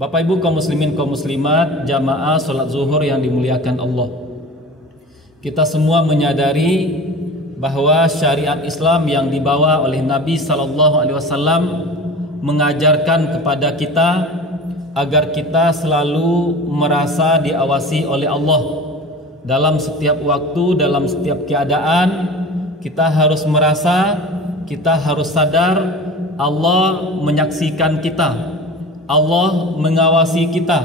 Bapak Ibu kaum muslimin kaum muslimat, jamaah salat zuhur yang dimuliakan Allah. Kita semua menyadari bahwa syariat Islam yang dibawa oleh Nabi sallallahu alaihi wasallam mengajarkan kepada kita agar kita selalu merasa diawasi oleh Allah. Dalam setiap waktu, dalam setiap keadaan, kita harus merasa, kita harus sadar Allah menyaksikan kita, Allah mengawasi kita,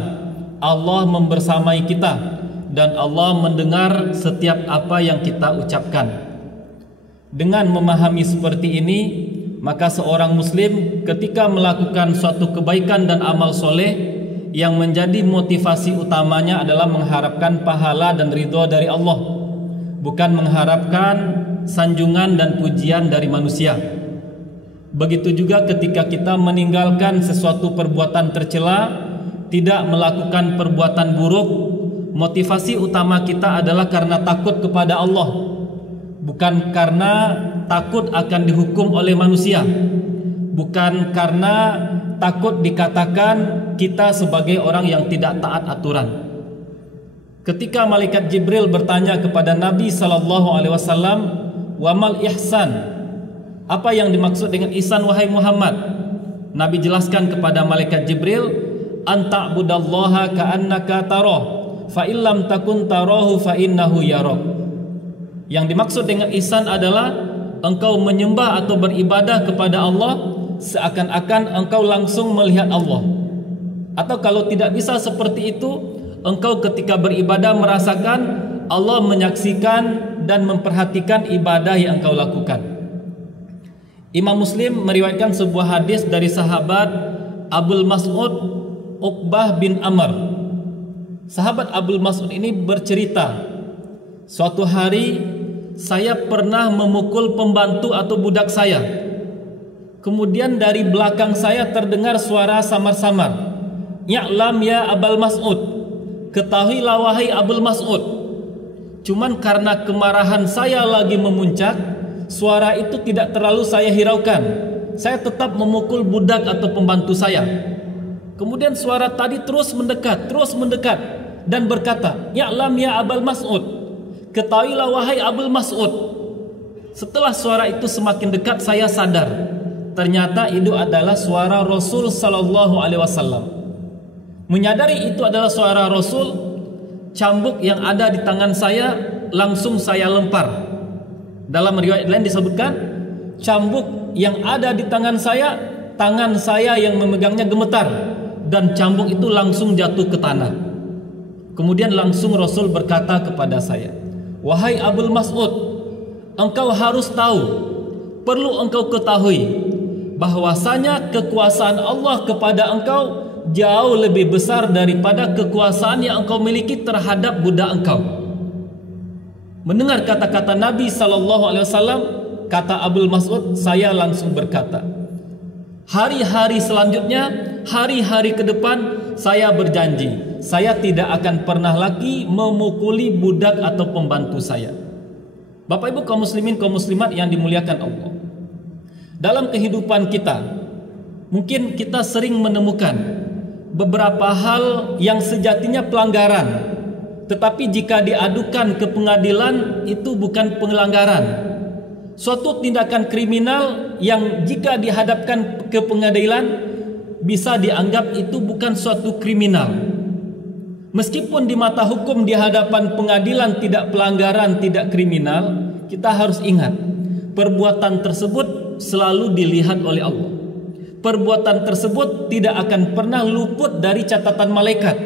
Allah membersamai kita, dan Allah mendengar setiap apa yang kita ucapkan. Dengan memahami seperti ini, maka seorang muslim ketika melakukan suatu kebaikan dan amal soleh, yang menjadi motivasi utamanya adalah mengharapkan pahala dan ridho dari Allah, bukan mengharapkan sanjungan dan pujian dari manusia. Begitu juga ketika kita meninggalkan sesuatu perbuatan tercela, tidak melakukan perbuatan buruk, motivasi utama kita adalah karena takut kepada Allah, bukan karena takut akan dihukum oleh manusia, bukan karena takut dikatakan kita sebagai orang yang tidak taat aturan. Ketika malaikat Jibril bertanya kepada Nabi sallallahu alaihi wasallam, "Wa mal ihsan?" Apa yang dimaksud dengan ihsan wahai Muhammad? Nabi jelaskan kepada malaikat Jibril, "Anta'budallaha ka'annaka tarah, fa illam takun tarahu fa innahu yarak." Yang dimaksud dengan ihsan adalah engkau menyembah atau beribadah kepada Allah seakan-akan engkau langsung melihat Allah. Atau kalau tidak bisa seperti itu, engkau ketika beribadah merasakan Allah menyaksikan dan memperhatikan ibadah yang engkau lakukan. Imam Muslim meriwayatkan sebuah hadis dari sahabat Abul Mas'ud Uqbah bin Amr. Sahabat Abul Mas'ud ini bercerita, suatu hari saya pernah memukul pembantu atau budak saya. Kemudian dari belakang saya terdengar suara samar-samar, "Ya'lam ya Abul Mas'ud." Ketahuilah wahai Abul Mas'ud. Cuman karena kemarahan saya lagi memuncak, suara itu tidak terlalu saya hiraukan. Saya tetap memukul budak atau pembantu saya. Kemudian suara tadi terus mendekat dan berkata, "Ya'lam ya Abul Mas'ud." Ketahuilah wahai Abul Mas'ud. Setelah suara itu semakin dekat, saya sadar ternyata itu adalah suara Rasul sallallahu alaihi wasallam. Menyadari itu adalah suara Rasul, cambuk yang ada di tangan saya langsung saya lempar. Dalam riwayat lain disebutkan, cambuk yang ada di tangan saya yang memegangnya gemetar, dan cambuk itu langsung jatuh ke tanah. Kemudian langsung Rasul berkata kepada saya, "Wahai Abul Mas'ud, engkau harus tahu, perlu engkau ketahui bahwasanya kekuasaan Allah kepada engkau jauh lebih besar daripada kekuasaan yang engkau miliki terhadap budak engkau." Mendengar kata-kata Nabi sallallahu alaihi wasallam, kata Abul Mas'ud, saya langsung berkata, hari-hari selanjutnya, hari-hari ke depan, saya berjanji saya tidak akan pernah lagi memukuli budak atau pembantu saya. Bapak Ibu kaum muslimin kaum muslimat yang dimuliakan Allah, dalam kehidupan kita mungkin kita sering menemukan beberapa hal yang sejatinya pelanggaran, tetapi jika diadukan ke pengadilan itu bukan pelanggaran. Suatu tindakan kriminal yang jika dihadapkan ke pengadilan bisa dianggap itu bukan suatu kriminal. Meskipun di mata hukum di hadapan pengadilan tidak pelanggaran, tidak kriminal, kita harus ingat perbuatan tersebut selalu dilihat oleh Allah. Perbuatan tersebut tidak akan pernah luput dari catatan malaikat.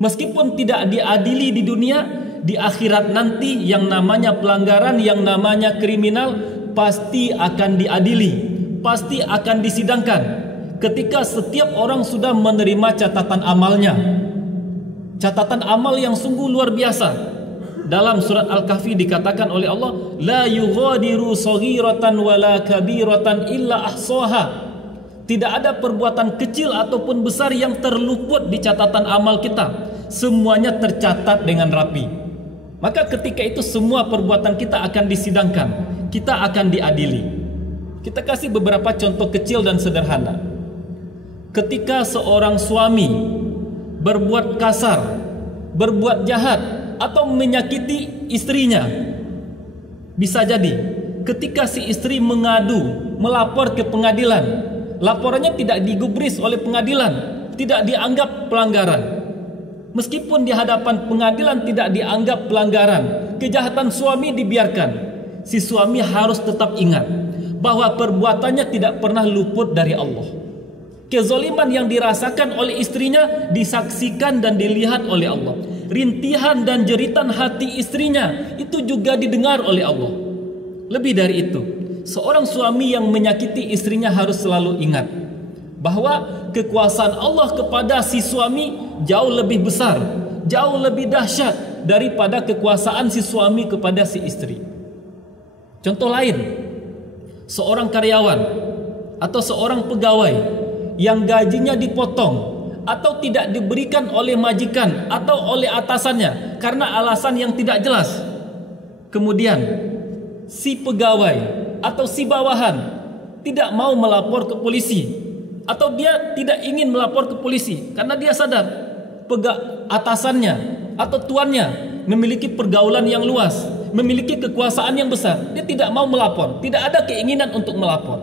Meskipun tidak diadili di dunia, di akhirat nanti yang namanya pelanggaran, yang namanya kriminal pasti akan diadili, pasti akan disidangkan ketika setiap orang sudah menerima catatan amalnya. Catatan amal yang sungguh luar biasa. Dalam surat Al-Kahfi dikatakan oleh Allah, la yughadiru saghiratan wala kabiratan illa ahsaha. Tidak ada perbuatan kecil ataupun besar yang terluput di catatan amal kita. Semuanya tercatat dengan rapi. Maka ketika itu semua perbuatan kita akan disidangkan, kita akan diadili. Kita kasih beberapa contoh kecil dan sederhana. ketika seorang suami berbuat kasar, berbuat jahat atau menyakiti istrinya. Bisa jadi ketika si istri mengadu, melapor ke pengadilan, laporannya tidak digubris oleh pengadilan, tidak dianggap pelanggaran. Meskipun di hadapan pengadilan tidak dianggap pelanggaran, kejahatan suami dibiarkan. Si suami harus tetap ingat bahwa perbuatannya tidak pernah luput dari Allah. Kezaliman yang dirasakan oleh istrinya disaksikan dan dilihat oleh Allah. Rintihan dan jeritan hati istrinya itu juga didengar oleh Allah. Lebih dari itu, seorang suami yang menyakiti istrinya harus selalu ingat bahwa kekuasaan Allah kepada si suami jauh lebih besar, jauh lebih dahsyat daripada kekuasaan si suami kepada si istri. Contoh lain, seorang karyawan atau seorang pegawai yang gajinya dipotong atau tidak diberikan oleh majikan atau oleh atasannya karena alasan yang tidak jelas. Kemudian si pegawai atau si bawahan tidak mau melapor ke polisi, atau dia tidak ingin melapor ke polisi karena dia sadar atasannya atau tuannya memiliki pergaulan yang luas, memiliki kekuasaan yang besar. Dia tidak mau melapor, tidak ada keinginan untuk melapor.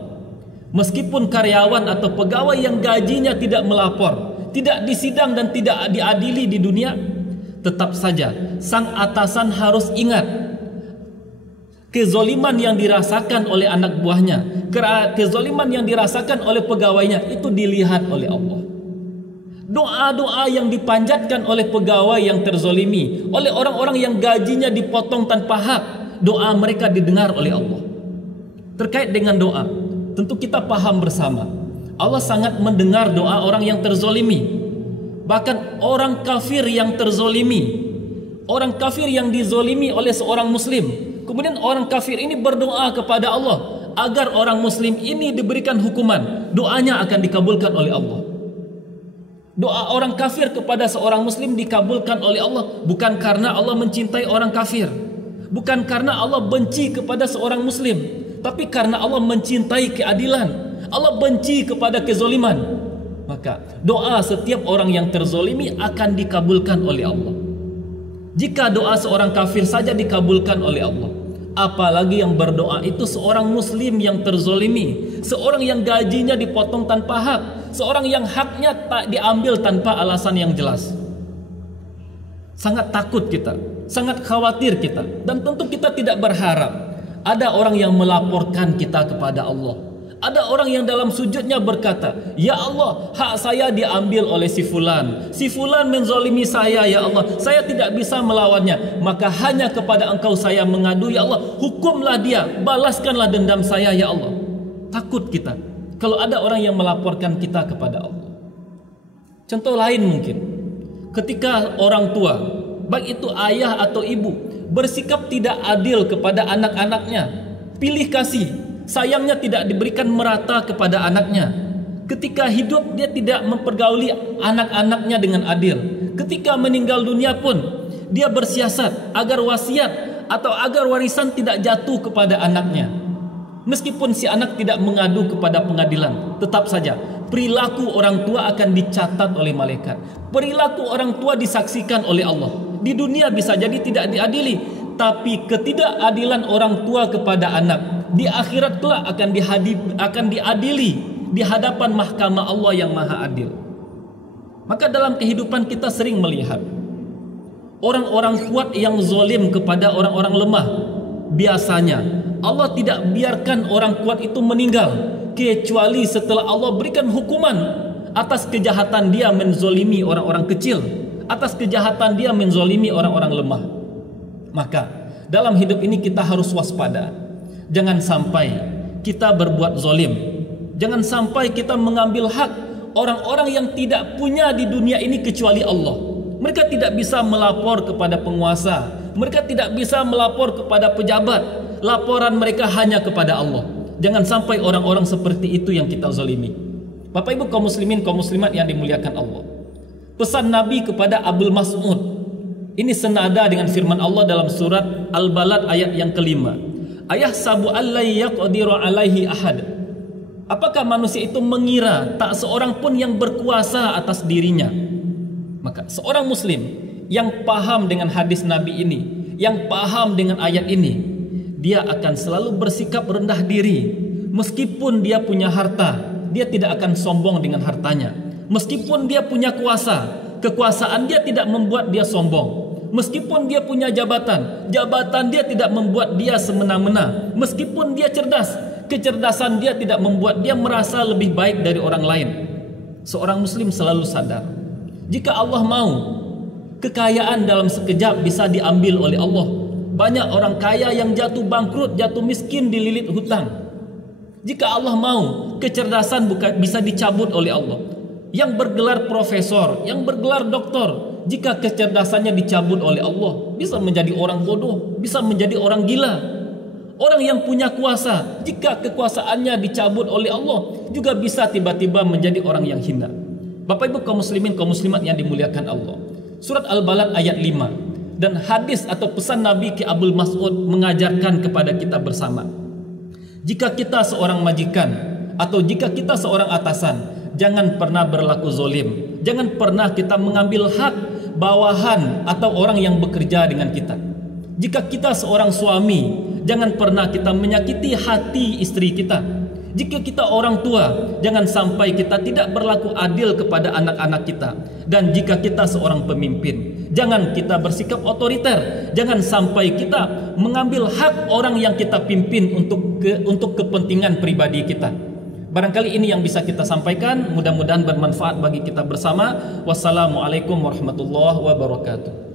Meskipun karyawan atau pegawai yang gajinya tidak melapor, tidak disidang dan tidak diadili di dunia, tetap saja sang atasan harus ingat kezaliman yang dirasakan oleh anak buahnya, kezaliman yang dirasakan oleh pegawainya itu dilihat oleh Allah. Doa-doa yang dipanjatkan oleh pegawai yang terzolimi, oleh orang-orang yang gajinya dipotong tanpa hak, doa mereka didengar oleh Allah. Terkait dengan doa, tentu kita paham bersama, Allah sangat mendengar doa orang yang terzolimi. Bahkan orang kafir yang terzolimi, orang kafir yang dizolimi oleh seorang muslim, kemudian orang kafir ini berdoa kepada Allah agar orang muslim ini diberikan hukuman, doanya akan dikabulkan oleh Allah. Doa orang kafir kepada seorang muslim dikabulkan oleh Allah bukan karena Allah mencintai orang kafir, bukan karena Allah benci kepada seorang muslim, tapi karena Allah mencintai keadilan. Allah benci kepada kezoliman. Maka doa setiap orang yang terzolimi akan dikabulkan oleh Allah. Jika doa seorang kafir saja dikabulkan oleh Allah, apalagi yang berdoa itu seorang muslim yang terzolimi, seorang yang gajinya dipotong tanpa hak, seorang yang haknya tak diambil tanpa alasan yang jelas. Sangat takut kita, sangat khawatir kita, dan tentu kita tidak berharap ada orang yang melaporkan kita kepada Allah. Ada orang yang dalam sujudnya berkata, "Ya Allah, hak saya diambil oleh si fulan. Si fulan menzalimi saya, ya Allah. Saya tidak bisa melawannya. Maka hanya kepada Engkau saya mengadu, ya Allah. Hukumlah dia, balaskanlah dendam saya, ya Allah." Takut kita kalau ada orang yang melaporkan kita kepada Allah. Contoh lain mungkin, ketika orang tua, baik itu ayah atau ibu, bersikap tidak adil kepada anak-anaknya, pilih kasih, sayangnya tidak diberikan merata kepada anaknya. Ketika hidup dia tidak mempergauli anak-anaknya dengan adil. Ketika meninggal dunia pun dia bersiasat agar wasiat atau agar warisan tidak jatuh kepada anaknya. Meskipun si anak tidak mengadu kepada pengadilan, tetap saja perilaku orang tua akan dicatat oleh malaikat. Perilaku orang tua disaksikan oleh Allah. Di dunia bisa jadi tidak diadili, tapi ketidakadilan orang tua kepada anak di akhirat kelak akan diadili di hadapan mahkamah Allah yang maha adil. Maka dalam kehidupan kita sering melihat orang-orang kuat yang zalim kepada orang-orang lemah. Biasanya Allah tidak biarkan orang kuat itu meninggal kecuali setelah Allah berikan hukuman atas kejahatan dia menzolimi orang-orang kecil, atas kejahatan dia menzolimi orang-orang lemah. Maka dalam hidup ini kita harus waspada. Jangan sampai kita berbuat zolim. Jangan sampai kita mengambil hak orang-orang yang tidak punya di dunia ini kecuali Allah. Mereka tidak bisa melapor kepada penguasa, mereka tidak bisa melapor kepada pejabat. Laporan mereka hanya kepada Allah. Jangan sampai orang-orang seperti itu yang kita zalimi. Bapak Ibu kaum muslimin, kaum muslimat yang dimuliakan Allah. Pesan Nabi kepada Abdul Mas'ud ini senada dengan firman Allah dalam surat Al-Balad ayat yang kelima. Ayahsabu allai yaqdiru alaihi ahad. Apakah manusia itu mengira tak seorang pun yang berkuasa atas dirinya? Maka seorang muslim yang paham dengan hadis Nabi ini, yang paham dengan ayat ini, dia akan selalu bersikap rendah diri. Meskipun dia punya harta, dia tidak akan sombong dengan hartanya. Meskipun dia punya kuasa, kekuasaan dia tidak membuat dia sombong. Meskipun dia punya jabatan, jabatan dia tidak membuat dia semena-mena. Meskipun dia cerdas, kecerdasan dia tidak membuat dia merasa lebih baik dari orang lain. Seorang muslim selalu sadar, jika Allah mau, kekayaan dalam sekejap bisa diambil oleh Allah. Banyak orang kaya yang jatuh bangkrut, jatuh miskin, dililit hutang. Jika Allah mau, kecerdasan bisa dicabut oleh Allah. Yang bergelar profesor, yang bergelar doktor, jika kecerdasannya dicabut oleh Allah, bisa menjadi orang bodoh, bisa menjadi orang gila. Orang yang punya kuasa, jika kekuasaannya dicabut oleh Allah, juga bisa tiba-tiba menjadi orang yang hina. Bapak Ibu kaum muslimin, kaum muslimat yang dimuliakan Allah. Surat Al-Balad ayat 5 dan hadis atau pesan Nabi Ki Abdul Mas'ud mengajarkan kepada kita bersama. Jika kita seorang majikan atau jika kita seorang atasan, jangan pernah berlaku zolim. Jangan pernah kita mengambil hak bawahan atau orang yang bekerja dengan kita. Jika kita seorang suami, jangan pernah kita menyakiti hati istri kita. Jika kita orang tua, jangan sampai kita tidak berlaku adil kepada anak-anak kita. Dan jika kita seorang pemimpin, jangan kita bersikap otoriter. Jangan sampai kita mengambil hak orang yang kita pimpin untuk kepentingan pribadi kita. Barangkali ini yang bisa kita sampaikan. Mudah-mudahan bermanfaat bagi kita bersama. Wassalamualaikum warahmatullahi wabarakatuh.